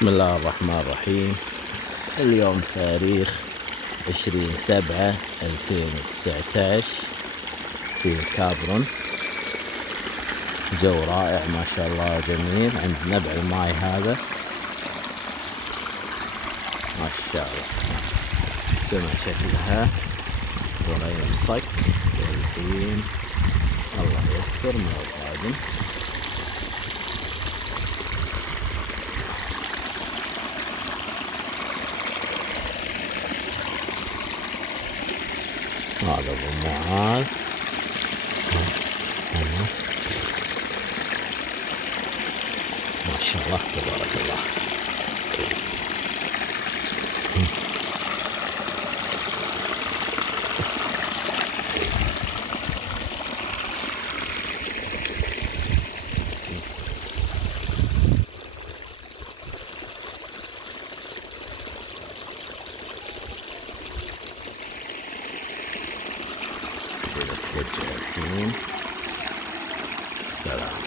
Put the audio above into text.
بسم الله الرحمن الرحيم. اليوم تاريخ 20/7/2019 في كابرون. جو رائع ما شاء الله، جميل. عند نبع الماي هذا ما شاء الله. السماء شكلها ضريم صك الحين، الله يستر من القادم. هذا ابو معاذ، ما شاء الله تبارك الله. الحين سلام.